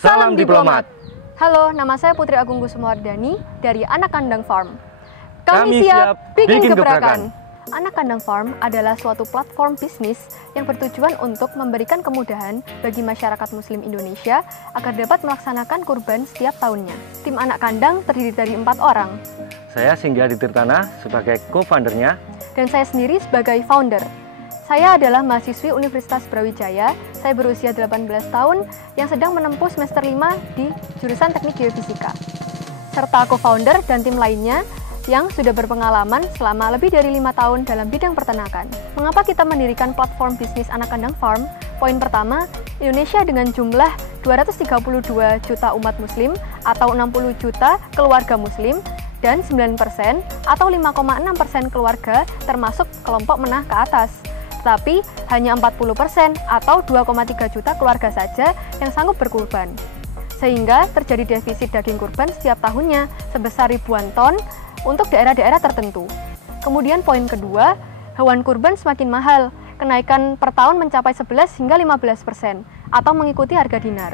Salam Diplomat. Halo, nama saya Putri Agung Kusumawardani dari Anak Kandang Farm. Kami siap bikin gebrakan. Anak Kandang Farm adalah suatu platform bisnis yang bertujuan untuk memberikan kemudahan bagi masyarakat Muslim Indonesia agar dapat melaksanakan kurban setiap tahunnya. Tim Anak Kandang terdiri dari 4 orang. Saya Singgah Tirtana sebagai co-foundernya. Dan saya sendiri sebagai founder. Saya adalah mahasiswi Universitas Brawijaya. Saya berusia 18 tahun yang sedang menempuh semester 5 di jurusan Teknik Geofisika. Serta co-founder dan tim lainnya yang sudah berpengalaman selama lebih dari 5 tahun dalam bidang peternakan. Mengapa kita mendirikan platform bisnis Anak Kandang Farm? Poin pertama, Indonesia dengan jumlah 232 juta umat muslim atau 60 juta keluarga muslim dan 9% atau 5,6% keluarga termasuk kelompok menengah ke atas. Tetapi hanya 40% atau 2,3 juta keluarga saja yang sanggup berkurban. Sehingga terjadi defisit daging kurban setiap tahunnya sebesar ribuan ton untuk daerah-daerah tertentu. Kemudian poin kedua, hewan kurban semakin mahal. Kenaikan per tahun mencapai 11 hingga 15% atau mengikuti harga dinar.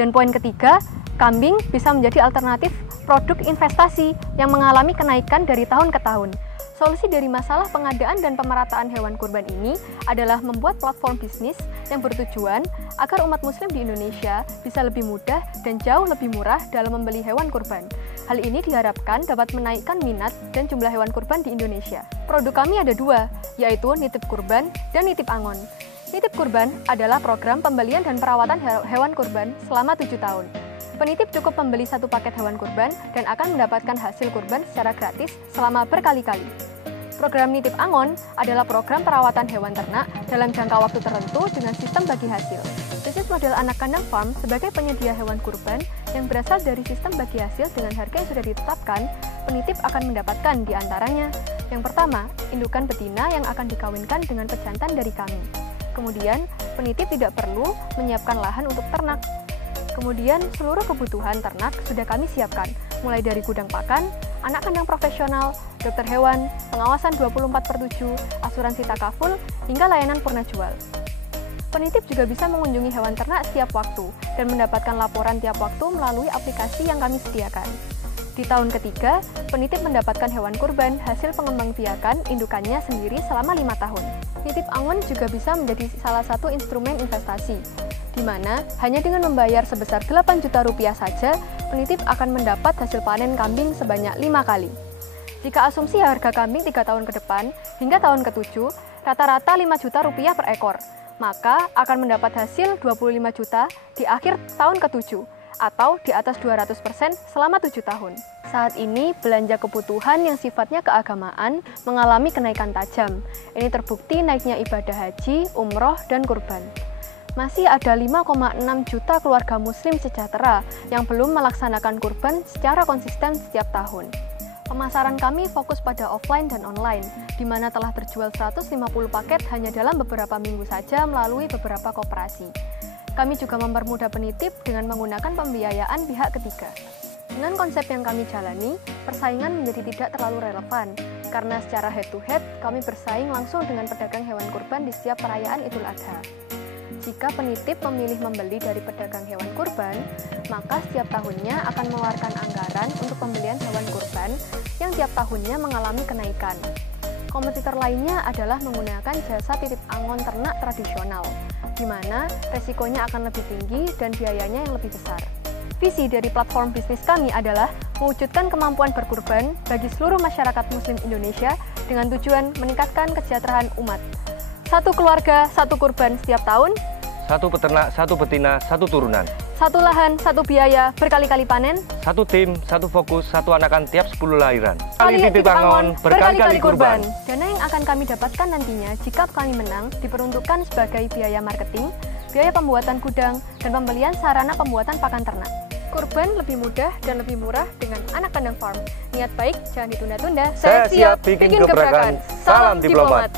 Dan poin ketiga, kambing bisa menjadi alternatif produk investasi yang mengalami kenaikan dari tahun ke tahun. Solusi dari masalah pengadaan dan pemerataan hewan kurban ini adalah membuat platform bisnis yang bertujuan agar umat muslim di Indonesia bisa lebih mudah dan jauh lebih murah dalam membeli hewan kurban. Hal ini diharapkan dapat menaikkan minat dan jumlah hewan kurban di Indonesia. Produk kami ada 2, yaitu nitip kurban dan nitip angon. Nitip kurban adalah program pembelian dan perawatan hewan kurban selama 7 tahun. Penitip cukup membeli 1 paket hewan kurban dan akan mendapatkan hasil kurban secara gratis selama berkali-kali. Program nitip angon adalah program perawatan hewan ternak dalam jangka waktu tertentu dengan sistem bagi hasil. Bisnis model Anak Kandang Farm sebagai penyedia hewan kurban yang berasal dari sistem bagi hasil dengan harga yang sudah ditetapkan, penitip akan mendapatkan di antaranya. Yang pertama, indukan betina yang akan dikawinkan dengan pejantan dari kami. Kemudian, penitip tidak perlu menyiapkan lahan untuk ternak. Kemudian, seluruh kebutuhan ternak sudah kami siapkan, mulai dari gudang pakan, anak kandang profesional, dokter hewan, pengawasan 24/7, asuransi takaful, hingga layanan purna jual. Penitip juga bisa mengunjungi hewan ternak setiap waktu dan mendapatkan laporan tiap waktu melalui aplikasi yang kami sediakan. Di tahun ketiga, penitip mendapatkan hewan kurban hasil pengembangbiakan indukannya sendiri selama 5 tahun. Nitip angon juga bisa menjadi salah satu instrumen investasi, di mana hanya dengan membayar sebesar 8 juta rupiah saja, penitip akan mendapat hasil panen kambing sebanyak 5 kali. Jika asumsi harga kambing 3 tahun ke depan, hingga tahun ke-7, rata-rata 5 juta rupiah per ekor, maka akan mendapat hasil 25 juta di akhir tahun ke-7, atau di atas 200% selama 7 tahun. Saat ini, belanja kebutuhan yang sifatnya keagamaan mengalami kenaikan tajam. Ini terbukti naiknya ibadah haji, umroh, dan kurban. Masih ada 5,6 juta keluarga muslim sejahtera yang belum melaksanakan kurban secara konsisten setiap tahun. Pemasaran kami fokus pada offline dan online, di mana telah terjual 150 paket hanya dalam beberapa minggu saja melalui beberapa koperasi. Kami juga mempermudah penitip dengan menggunakan pembiayaan pihak ketiga. Dengan konsep yang kami jalani, persaingan menjadi tidak terlalu relevan, karena secara head-to-head kami bersaing langsung dengan pedagang hewan kurban di setiap perayaan Idul Adha. Jika penitip memilih membeli dari pedagang hewan kurban, maka setiap tahunnya akan mengeluarkan anggaran untuk pembelian hewan kurban yang tiap tahunnya mengalami kenaikan. Kompetitor lainnya adalah menggunakan jasa titip angon ternak tradisional, di mana resikonya akan lebih tinggi dan biayanya yang lebih besar. Visi dari platform bisnis kami adalah mewujudkan kemampuan berkurban bagi seluruh masyarakat muslim Indonesia dengan tujuan meningkatkan kesejahteraan umat. 1 keluarga, 1 kurban setiap tahun. 1 peternak, 1 betina, 1 turunan. 1 lahan, 1 biaya, berkali-kali panen. 1 tim, 1 fokus, 1 anakan tiap 10 lahiran. Kali titip angon, berkali-kali kurban. Dana yang akan kami dapatkan nantinya jika kami menang diperuntukkan sebagai biaya marketing, biaya pembuatan gudang, dan pembelian sarana pembuatan pakan ternak. Kurban lebih mudah dan lebih murah dengan Anak Kandang Farm. Niat baik, jangan ditunda-tunda. Saya siap bikin gebrakan. Salam Diplomat.